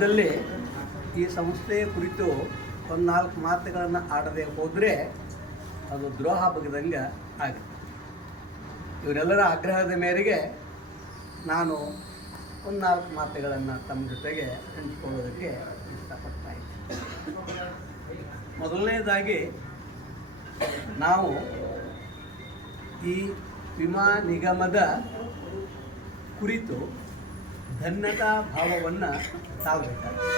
ಸಂದರ್ಭದಲ್ಲಿ ಈ ಸಂಸ್ಥೆಯ ಕುರಿತು ಒಂದು ನಾಲ್ಕು ಮಾತುಗಳನ್ನು ಆಡದೆ ಹೋದರೆ ಅದು ದ್ರೋಹ ಬಗೆದಂಗೆ ಆಗುತ್ತೆ. ಇವರೆಲ್ಲರ ಆಗ್ರಹದ ಮೇರೆಗೆ ನಾನು ಒಂದು ನಾಲ್ಕು ಮಾತುಗಳನ್ನು ತಮ್ಮ ಜೊತೆಗೆ ಹಂಚಿಕೊಳ್ಳೋದಕ್ಕೆ ಇಷ್ಟಪಡ್ತಾ ಇದ್ದೀನಿ ಮೊದಲನೇದಾಗಿ ನಾವು ಈ ವಿಮಾ ನಿಗಮದ ಕುರಿತು ಧನ್ಯತಾ ಭಾವವನ್ನು ತಾಳಬೇಕಾಗುತ್ತೆ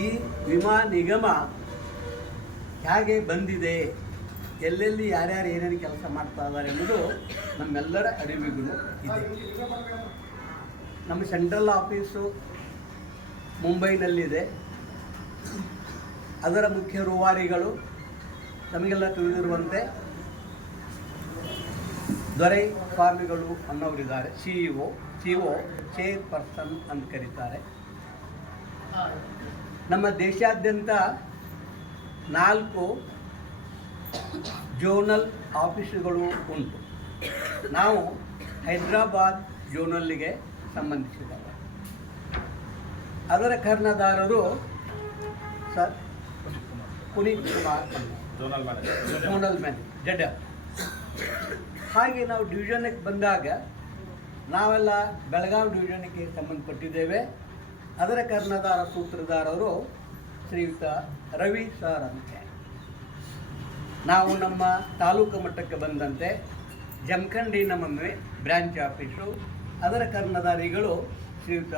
ಈ ವಿಮಾ ನಿಗಮ ಹೇಗೆ ಬಂದಿದೆ? ಎಲ್ಲೆಲ್ಲಿ ಯಾರ್ಯಾರು ಏನೇನು ಕೆಲಸ ಮಾಡ್ತಾ ಇದ್ದಾರೆ ಎಂಬುದು ನಮ್ಮೆಲ್ಲರ ಅರಿವಿಗೂ ಇದೆ. ನಮ್ಮ ಸೆಂಟ್ರಲ್ ಆಫೀಸು ಮುಂಬೈನಲ್ಲಿದೆ. ಅದರ ಮುಖ್ಯ ರೂವಾರಿಗಳು ನಮಗೆಲ್ಲ ತಿಳಿದಿರುವಂತೆ ದೊರೆ ಸ್ವಾಮಿಗಳು ಅನ್ನೋರಿದ್ದಾರೆ. C E O C O chairperson ಅಂತ ಕರೀತಾರೆ. ನಮ್ಮ ದೇಶಾದ್ಯಂತ ನಾಲ್ಕು ಜೋನಲ್ ಆಫೀಸುಗಳು ಉಂಟು. ನಾವು ಹೈದರಾಬಾದ್ ಜೋನಲ್ಲಿಗೆ ಸಂಬಂಧಿಸಿದವರು ಅದರ ಕರ್ಣದಾರರು ಸರ್ ಪುನೀತ್ ಕುಮಾರ್. ಅಂತ ಜೋನಲ್ ಮ್ಯಾನೇಜರ್ ಜಡ್ಡ ಹಾಗೆ ನಾವು ಡಿವಿಷನ್ಗೆ ಬಂದಾಗ ನಾವೆಲ್ಲ ಬೆಳಗಾವಿ ಡಿವಿಷನ್ಗೆ ಸಂಬಂಧಪಟ್ಟಿದ್ದೇವೆ. ಅದರ ಕರ್ಣಧಾರ ಸೂತ್ರಧಾರರು ಶ್ರೀಯುತ ರವಿ ಸರ್ ಅಂತೆ. ನಾವು ನಮ್ಮ ತಾಲೂಕು ಮಟ್ಟಕ್ಕೆ ಬಂದಂತೆ ಜಮಖಂಡಿ ನಮ್ಮ ಬ್ರಾಂಚ್ ಆಫೀಸು ಅದರ ಕರ್ಣಧಾರಿಗಳು ಶ್ರೀಯುತ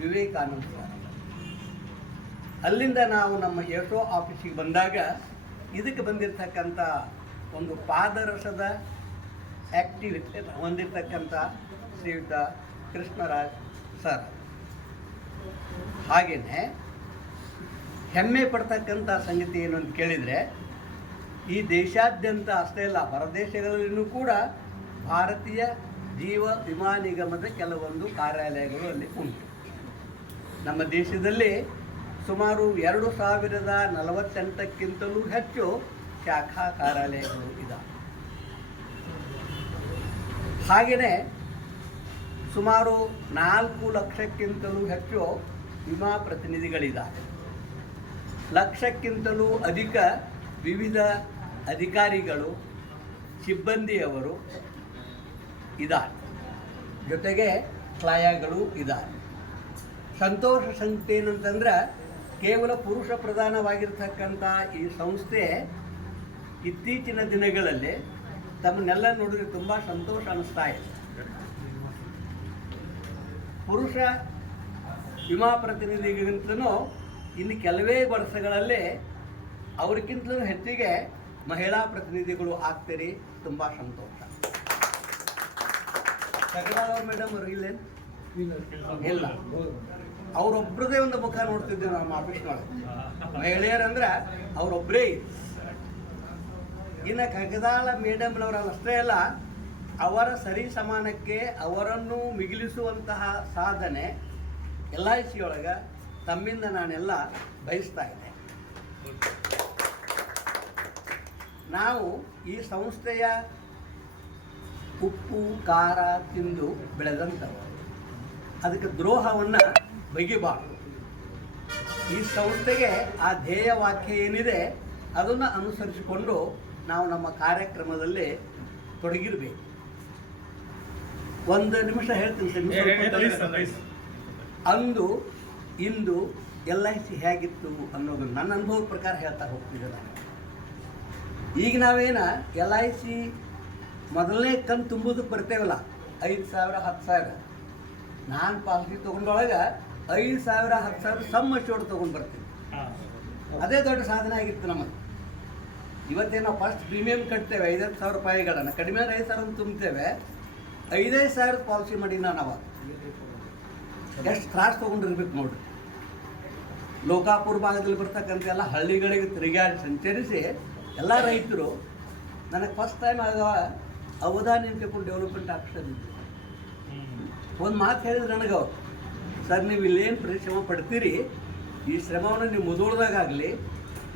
ವಿವೇಕಾನಂದ ಸರ್ ಅಲ್ಲಿಂದ ನಾವು ನಮ್ಮ ಒ ಆಫೀಸಿಗೆ ಬಂದಾಗ ಇದಕ್ಕೆ ಬಂದಿರತಕ್ಕಂಥ ಒಂದು ಪಾದರಸದ ಆ್ಯಕ್ಟಿವಿಟಿ ಹೊಂದಿರತಕ್ಕಂಥ ಶ್ರೀಯುತ ಕೃಷ್ಣರಾಜ್ ಸರ್. ಹಾಗೆಯೇ ಹೆಮ್ಮೆ ಪಡ್ತಕ್ಕಂಥ ಸಂಗತಿ ಏನು ಅಂತ ಕೇಳಿದರೆ, ಈ ದೇಶಾದ್ಯಂತ ಅಷ್ಟೇ ಅಲ್ಲ ಹೊರದೇಶಗಳಲ್ಲಿಯೂ ಕೂಡ ಭಾರತೀಯ ಜೀವ ವಿಮಾ ನಿಗಮದ ಕೆಲವೊಂದು ಕಾರ್ಯಾಲಯಗಳು ಅಲ್ಲಿ ಉಂಟು. ನಮ್ಮ ದೇಶದಲ್ಲಿ ಸುಮಾರು ಎರಡು ಸಾವಿರದ ನಲವತ್ತೆಂಟಕ್ಕಿಂತಲೂ ಹೆಚ್ಚು ಶಾಖಾ ಕಾರ್ಯಾಲಯಗಳು ಇದ್ದಾವೆ ಹಾಗೆಯೇ ಸುಮಾರು ನಾಲ್ಕು ಲಕ್ಷಕ್ಕಿಂತಲೂ ಹೆಚ್ಚು ವಿಮಾ ಪ್ರತಿನಿಧಿಗಳಿದ್ದಾರೆ. ಲಕ್ಷಕ್ಕಿಂತಲೂ ಅಧಿಕ ವಿವಿಧ ಅಧಿಕಾರಿಗಳು, ಸಿಬ್ಬಂದಿಯವರು ಇದ್ದಾರೆ. ಜೊತೆಗೆ ಕ್ಲಾಯಗಳು ಇದ್ದಾರೆ. ಸಂತೋಷ ಸಂಸ್ಥೆ ಏನಂತಂದ್ರೆ ಕೇವಲ ಪುರುಷ ಪ್ರಧಾನವಾಗಿರ್ತಕ್ಕಂಥ ಈ ಸಂಸ್ಥೆ ಇತ್ತೀಚಿನ ದಿನಗಳಲ್ಲಿ ತಮ್ಮನ್ನೆಲ್ಲ ನೋಡಿದ್ರೆ ತುಂಬ ಸಂತೋಷ ಅನ್ನಿಸ್ತಾ ಇದೆ. ಪುರುಷ ವಿಮಾ ಪ್ರತಿನಿಧಿಗಿಂತಲೂ ಇನ್ನು ಕೆಲವೇ ವರ್ಷಗಳಲ್ಲಿ ಅವ್ರಿಗಿಂತಲೂ ಹೆಚ್ಚಿಗೆ ಮಹಿಳಾ ಪ್ರತಿನಿಧಿಗಳು ಆಗ್ತೀರಿ, ತುಂಬ ಸಂತೋಷ. ಸಗಡಾಳವ್ರ ಮೇಡಮ್ ಅವರು ಇಲ್ಲೇನು? ಇಲ್ಲ. ಅವರೊಬ್ಬರದೇ ಒಂದು ಮುಖ ನೋಡ್ತಿದ್ದೇವೆ ನಮ್ಮ ಆಫೀಸ್ನೊಳಗೆ. ಮಹಿಳೆಯರಂದ್ರೆ ಅವರೊಬ್ಬರೇ ಇನ್ನು ಕಗದಾಳ ಮೇಡಮ್ನವರಲ್ಲ ಅಷ್ಟೇ ಅಲ್ಲ, ಅವರ ಸರಿ ಸಮಾನಕ್ಕೆ ಅವರನ್ನು ಮಿಗಿಲಿಸುವಂತಹ ಸಾಧನೆ ಎಲ್ ಐ ಸಿ ಒಳಗೆ ತಮ್ಮಿಂದ ನಾನೆಲ್ಲ ಬಯಸ್ತಾ ಇದ್ದೆ. ನಾವು ಈ ಸಂಸ್ಥೆಯ ಉಪ್ಪು, ಖಾರ ತಿಂದು ಬೆಳೆದಂಥವರು. ಅದಕ್ಕೆ ದ್ರೋಹವನ್ನು ಬಗೆಬಾರದು. ಈ ಸಂಸ್ಥೆಗೆ ಆ ಧ್ಯೇಯ ವಾಕ್ಯ ಏನಿದೆ ಅದನ್ನು ಅನುಸರಿಸಿಕೊಂಡು ನಾವು ನಮ್ಮ ಕಾರ್ಯಕ್ರಮದಲ್ಲಿ ತೊಡಗಿರಬೇಕು. ಒಂದು ನಿಮಿಷ ಹೇಳ್ತೀನಿ. ಅಂದು ಇಂದು ಎಲ್ ಐ ಸಿ ಹೇಗಿತ್ತು ಅನ್ನೋದು ನನ್ನ ಅನುಭವದ ಪ್ರಕಾರ ಹೇಳ್ತಾ ಹೋಗ್ತಿದ್ದೆ ನಾನು. ಈಗ ನಾವೇನ ಎಲ್ ಐ ಸಿ ಮೊದಲನೇ ಕಂತು ತುಂಬೋದಕ್ಕೆ ಬರ್ತೇವಲ್ಲ ಐದು ಸಾವಿರ ಹತ್ತು ಸಾವಿರ. ನಾನು ಪಾಲಿಸಿ ತೊಗೊಂಡೊಳಗೆ ಐದು ಸಾವಿರ ಹತ್ತು ಸಾವಿರ ಸಮ್ ಅಶ್ಯೂರ್ಡ್ ತೊಗೊಂಡು ಬರ್ತೀನಿ. ಅದೇ ದೊಡ್ಡ ಸಾಧನೆ ಆಗಿತ್ತು ನಮಗೆ ಇವತ್ತೇ ನಾವು ಫಸ್ಟ್ ಪ್ರೀಮಿಯಂ ಕಟ್ತೇವೆ ಐದೈದು ಸಾವಿರ ರೂಪಾಯಿಗಳನ್ನು. ಕಡಿಮೆ ಐದು ಸಾವಿರ ತುಂಬ್ತೇವೆ. ಐದೈದು ಸಾವಿರ ಪಾಲಿಸಿ ಮಾಡಿ ನಾನು ಅವಾಗ ಎಷ್ಟು ತ್ರಾಸ ತೊಗೊಂಡಿರ್ಬೇಕು ನೋಡ್ರಿ. ಲೋಕಾಪುರ ಭಾಗದಲ್ಲಿ ಬರ್ತಕ್ಕಂಥ ಎಲ್ಲ ಹಳ್ಳಿಗಳಿಗೆ ತಿರುಗಾಡಿ ಸಂಚರಿಸಿ ಎಲ್ಲ ರೈತರು ನನಗೆ ಫಸ್ಟ್ ಟೈಮ್ ಆಗ ಅವಧಾನ ನಿಂತ್ಕೊಂಡು ಡೆವಲಪ್ಮೆಂಟ್ ಆಪ್ಷನ್ ಇದೆ. ಒಂದು ಮಾತು ಹೇಳಿದ್ರೆ ನನಗೆ ಸರ್, ನೀವು ಇಲ್ಲೇನು ಪರಿಶ್ರಮ ಪಡ್ತೀರಿ? ಈ ಶ್ರಮವನ್ನು ನೀವು ಮುದೋಳ್ದಾಗಲಿ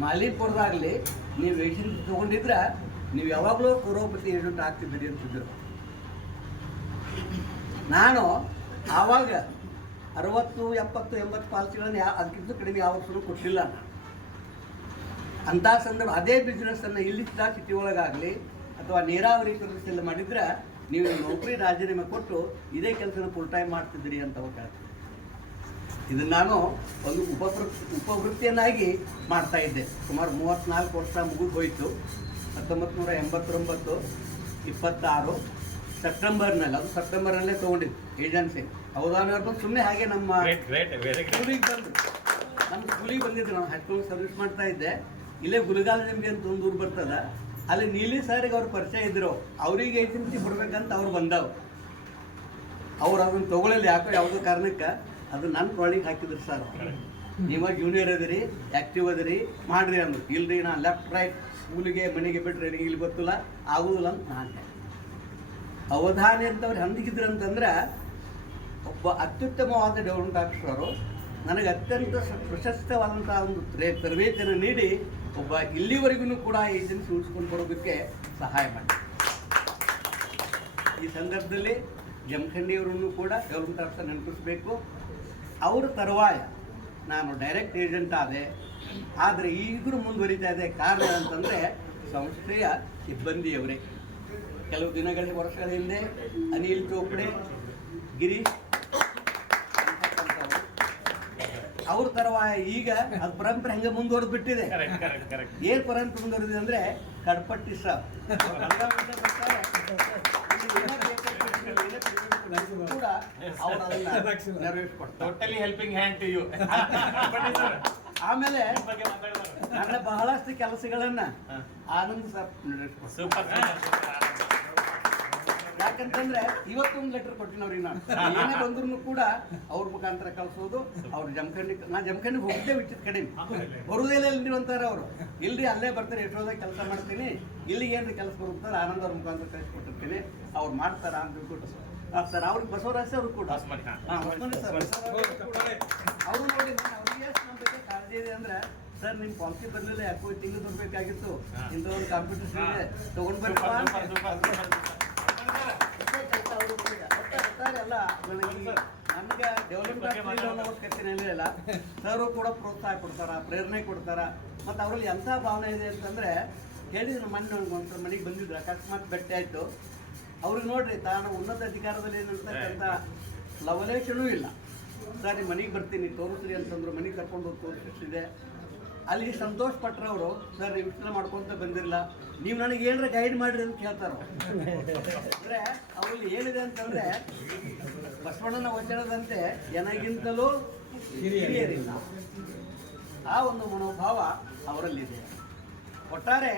ಮಾಲಿಪುರದಾಗಲಿ ನೀವು ವೇಷನ್ ತೊಗೊಂಡಿದ್ರೆ ನೀವು ಯಾವಾಗಲೂ ಕರೋಪತಿ ಏಜೆಂಟ್ ಆಗ್ತಿದ್ದೀರಿ ಅಂತಿದ್ದರು ನಾನು ಆವಾಗ ಅರವತ್ತು, ಎಪ್ಪತ್ತು, ಎಂಬತ್ತು ಪಾಲಿಸಿಗಳನ್ನು ಯಾ ಅದಕ್ಕಿಂತ ಕಡಿಮೆ ಯಾವ ವರ್ಷನೂ ಕೊಟ್ಟಿಲ್ಲ ನಾನು. ಅಂಥ ಸಂದರ್ಭ ಅದೇ ಬಿಸ್ನೆಸ್ಸನ್ನು ಇಲ್ಲಿದ್ದ ಸಿಟಿ ಒಳಗಾಗಲಿ ಅಥವಾ ನೀರಾವರಿ ಪ್ರದೇಶದಲ್ಲಿ ಮಾಡಿದ್ರೆ ನೀವು ನೌಕರಿ ರಾಜೀನಾಮೆ ಕೊಟ್ಟು ಇದೇ ಕೆಲಸನ ಫುಲ್ ಟೈಮ್ ಮಾಡ್ತಿದ್ರಿ ಅಂತ ಹೇಳ್ತಾರೆ ಇದನ್ನು ನಾನು ಒಂದು ಉಪಕೃ ಉಪವೃತ್ತಿಯನ್ನಾಗಿ ಮಾಡ್ತಾ ಇದ್ದೆ. ಸುಮಾರು ಮೂವತ್ತ್ನಾಲ್ಕು ವರ್ಷ ಮುಗಿದು ಹೋಯಿತು ಹತ್ತೊಂಬತ್ತು ನೂರ ಎಂಬತ್ತೊಂಬತ್ತು ಇಪ್ಪತ್ತಾರು ಸೆಪ್ಟೆಂಬರ್ನಲ್ಲಿ ಅದು ಸೆಪ್ಟೆಂಬರ್ನಲ್ಲೇ ತೊಗೊಂಡಿದ್ದು ಏಜೆನ್ಸಿ. ಹೌದಾನವ್ರು ಸುಮ್ಮನೆ ಹಾಗೆ ನಮ್ಮ ಸ್ಕೂಲಿಗೆ ಬಂದು. ನಮ್ಮ ಸ್ಕೂಲಿಗೆ ಬಂದಿದ್ರು ನಾನು ಹೈಸ್ಕೂಲ್ ಸರ್ವಿಸ್ ಮಾಡ್ತಾ ಇದ್ದೆ. ಇಲ್ಲೇ ಗುಲಗಾಲ ನಿಮಗೆ ಅಂತ ಒಂದು ಊರು ಬರ್ತದ. ಅಲ್ಲಿ ನೀಲಿ ಸಾರಿಗೆ ಅವ್ರು ಪರಿಚಯ ಇದ್ರು. ಅವ್ರಿಗೆ ಏಜೆನ್ಸಿ ಕೊಡ್ಬೇಕಂತ ಅವ್ರು ಬಂದವು. ಅವ್ರು ಅದನ್ನು ತೊಗೊಳ್ಳಲಿ ಯಾಕೋ ಯಾವುದೋ ಕಾರಣಕ್ಕೆ ಅದು ನನ್ನ ಟ್ರಾಲಿಗೆ ಹಾಕಿದ್ರು ಸರ್ ನೀವ ಜೂನಿಯರ್ ಅದಿರಿ ಆ್ಯಕ್ಟಿವ್ ಅದಿರಿ, ಮಾಡ್ರಿ ಅಂದ್ರು. ಇಲ್ರಿ ನಾನು ಲೆಫ್ಟ್ ರೈಟ್ ಸ್ಕೂಲಿಗೆ ಮನೆಗೆ ಬಿಟ್ರೆ ನನಗೆ ಇಲ್ಲಿ ಗೊತ್ತಿಲ್ಲ, ಆಗುದಿಲ್ಲ ಅಂತ ನಾನು ಅವಧಾನ ಅಂತವ್ರು ಹೆಂಗಿದ್ರು ಅಂತಂದ್ರೆ, ಒಬ್ಬ ಅತ್ಯುತ್ತಮವಾದ ಡೆವಲಪ್ಮೆಂಟ್ ಅವರು ನನಗೆ ಅತ್ಯಂತ ಪ್ರಶಸ್ತವಾದಂಥ ಒಂದು ತ್ರೇ- ತರಬೇತಿಯನ್ನು ನೀಡಿ ಒಬ್ಬ ಇಲ್ಲಿವರೆಗೂ ಕೂಡ ಏಜೆನ್ಸಿ ಉಳಿಸ್ಕೊಂಡು ಬರೋದಕ್ಕೆ ಸಹಾಯ ಮಾಡಿ ಈ ಸಂದರ್ಭದಲ್ಲಿ ಜಮಖಂಡಿಯವರನ್ನು ಕೂಡ ಡೆವಲಪ್ಮೆಂಟ್ ಆಫೀಸರ್ ನೆನಪಿಸ್ಬೇಕು. ಅವ್ರ ತರುವಾಯ ನಾನು ಡೈರೆಕ್ಟ್ ಏಜೆಂಟ್ ಆದೆ. ಆದರೆ ಈಗಲೂ ಮುಂದುವರಿತಾ ಇದೆ ಕಾರಣ ಅಂತಂದರೆ ಸಂಸ್ಥೆಯ ಸಿಬ್ಬಂದಿಯವರೇ. ಕೆಲವು ದಿನಗಳ ವರ್ಷಗಳ ಹಿಂದೆ ಅನಿಲ್ ಚೋಪಡೆ ಗಿರೀಶ್ ಅವ್ರ ತರುವಾಯ ಈಗ ಅದು ಪರಂಪರೆ ಹಂಗೆ ಮುಂದುವರೆದು ಬಿಟ್ಟಿದೆ. ಏನ್ ಪರಂಪರೆ ಮುಂದುವರೆದಿದೆ ಅಂದ್ರೆ ಕಡ್ಪಟ್ಟಿ ಸರ್. ಕೂಡ ಅವ್ರು ಅದನ್ನ ನೆರವೇರಿಸ್ಕೊಡ್ತಾರೆ totally helping hand to you ಆಮೇಲೆ ನನ್ನ ಬಹಳಷ್ಟು ಕೆಲಸಗಳನ್ನ. Anand sir super. ಯಾಕಂತಂದ್ರೆ ಇವತ್ತೊಂದು ಲೆಟರ್ ಕೊಟ್ಟಿನ ಅವ್ರಿಗೆ ನಾನು. ಏನೇ ಬಂದ್ರು ಕೂಡ ಅವ್ರ ಮುಖಾಂತರ ಕಳ್ಸೋದು ಅವ್ರು ಜಮಖಂಡಿ ನಾ ಜಮಖಂಡಿಗೆ ಹೋಗಿದ್ದೆ ವಿಚಿತ್ ಕಡೆ ಬರುವುದಿಲ್ಲ ಇಲ್ರಿ ಅಂತಾರೆ ಅವರು. ಇಲ್ರಿ ಅಲ್ಲೇ ಬರ್ತಾರೆ ಎಷ್ಟೋದಾಗ ಕೆಲಸ ಮಾಡ್ತೀನಿ ಇಲ್ಲಿಗೆ ಏನ್ರಿ ಕೆಲಸ ಬರುತ್ತಾರೆ ಆನಂದ್ ಅವ್ರ ಮುಖಾಂತರ ಕಳಿಸ್ಕೊಟ್ಟಿರ್ತೀನಿ. ಅವ್ರು ಮಾಡ್ತಾರ ಅಂತ ಹೇಳ್ಬಿಟ್ಟು ಹಾಂ ಸರ್ ಅವ್ರಿಗೆ ಬಸವರಾಜ್ ಅವ್ರು ಕೂಡ. ಅವರು ನೋಡಿ ನಾನು ಅವ್ರಿಗೆ ನಮ್ಮ ಬಗ್ಗೆ ಕಾಳಜಿ ಇದೆ ಅಂದ್ರೆ ಸರ್ ನಿಮ್ ಪಾಲಿಸಿ ಬರ್ಲಿಲ್ಲ ಯಾಕೋ ತಿಂಗಳು ಬರ್ಬೇಕಾಗಿತ್ತು. ಇಂಥ ಒಂದು ಕಾಂಪಿಟೇಷನ್ ಇದೆ. ತಗೊಂಡ್ ನನಗೆ ಡೆವಲಪ್ಮೆಂಟ್ ಇಲ್ಲ ಸರ್ ಕೂಡ ಪ್ರೋತ್ಸಾಹ ಕೊಡ್ತಾರ ಪ್ರೇರಣೆ ಕೊಡ್ತಾರ. ಮತ್ತು ಅವರಲ್ಲಿ ಎಂಥ ಭಾವನೆ ಇದೆ ಅಂತಂದ್ರೆ ಕೇಳಿದ್ರು ಮಣ್ಣು ಒಂದು ಮನೆಗೆ ಬಂದಿದ್ರು ಅಕಸ್ಮಾತ್ ಭೇಟಿ ಆಯ್ತು. ಅವ್ರಿಗೆ ನೋಡ್ರಿ ತಾನು ಉನ್ನತ ಅಧಿಕಾರದಲ್ಲಿ ಏನಂತಕ್ಕಂಥ ಲವಲೇಶನೂ ಇಲ್ಲ. ಸರ್ ನಿಮ್ಮ ಮನೆಗೆ ಬರ್ತೀನಿ ತೋರಿಸ್ರಿ ಅಂತಂದ್ರು ಮನೆಗೆ ಕರ್ಕೊಂಡು ಹೋಗಿ ತೋರಿಸಿದೆ ಅಲ್ಲಿ ಸಂತೋಷ್ ಪಟ್ರವರು ಸರ್ ನೀವು ಇಷ್ಟೆಲ್ಲ ಮಾಡ್ಕೊಂತ ಬಂದಿರಲ್ಲ ನೀವು ನನಗೆ ಏನರ ಗೈಡ್ ಮಾಡ್ರಿ ಅಂತ ಕೇಳ್ತಾರೆ ಅಂದ್ರೆ ಅವ್ರಲ್ಲಿ ಏನಿದೆ ಅಂತಂದ್ರೆ ಬಸವಣ್ಣನ ವಚನದಂತೆ ಜನಗಿಂತಲೂ ಹಿರಿಯರಿಲ್ಲ. ಆ ಒಂದು ಮನೋಭಾವ ಅವರಲ್ಲಿದೆ. ಒಟ್ಟಾರೆ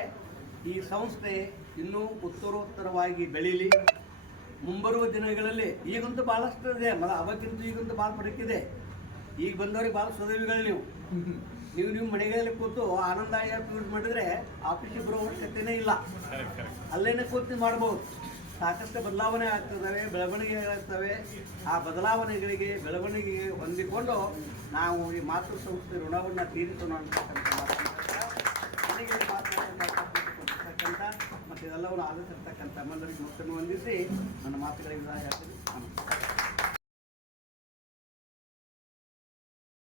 ಈ ಸಂಸ್ಥೆ ಇನ್ನೂ ಉತ್ತರೋತ್ತರವಾಗಿ ಬೆಳೀಲಿ. ಮುಂಬರುವ ದಿನಗಳಲ್ಲಿ ಈಗಂತೂ ಭಾಳಷ್ಟು ಇದೆ. ಮಲ ಅವಕ್ಕಿಂತ ಈಗಂತೂ ಭಾಳ ಫರಕ್ಕಿದೆ ಈಗ ಬಂದವರಿಗೆ ಭಾಳ ಸದವಿಗಳು ನೀವು ನೀವು ನೀವು ಮನೆಗಳಲ್ಲಿ ಕೂತು ಆನಂದ ಆ್ಯಪ್ ಯೂಸ್ ಮಾಡಿದ್ರೆ ಆಫೀಸಿಗೆ ಬರೋ ಅವಶ್ಯಕತೆನೇ ಇಲ್ಲ. ಅಲ್ಲೇನೆ ಕೂತು ಮಾಡ್ಬೋದು. ಸಾಕಷ್ಟು ಬದಲಾವಣೆ ಆಗ್ತಿದ್ದಾವೆ ಬೆಳವಣಿಗೆಗಳಾಗ್ತವೆ ಆ ಬದಲಾವಣೆಗಳಿಗೆ ಬೆಳವಣಿಗೆಗೆ ಹೊಂದಿಕೊಂಡು ನಾವು ಈ ಮಾತೃ ಸಂಸ್ಥೆ ಋಣವನ್ನು ತೀರಿಸೋಣ ಅಂತಕ್ಕಂಥ ಮತ್ತು ಇದೆಲ್ಲವನ್ನು ಆಲಿಸಿರ್ತಕ್ಕಂಥ ನಮ್ಮೆಲ್ಲರಿಗೂ ಮತ್ತೊಮ್ಮೆ ಹೊಂದಿಸಿ ನನ್ನ ಮಾತುಗಳಿಗೆ ಹೇಳ್ತೀನಿ ನಮಸ್ಕಾರ.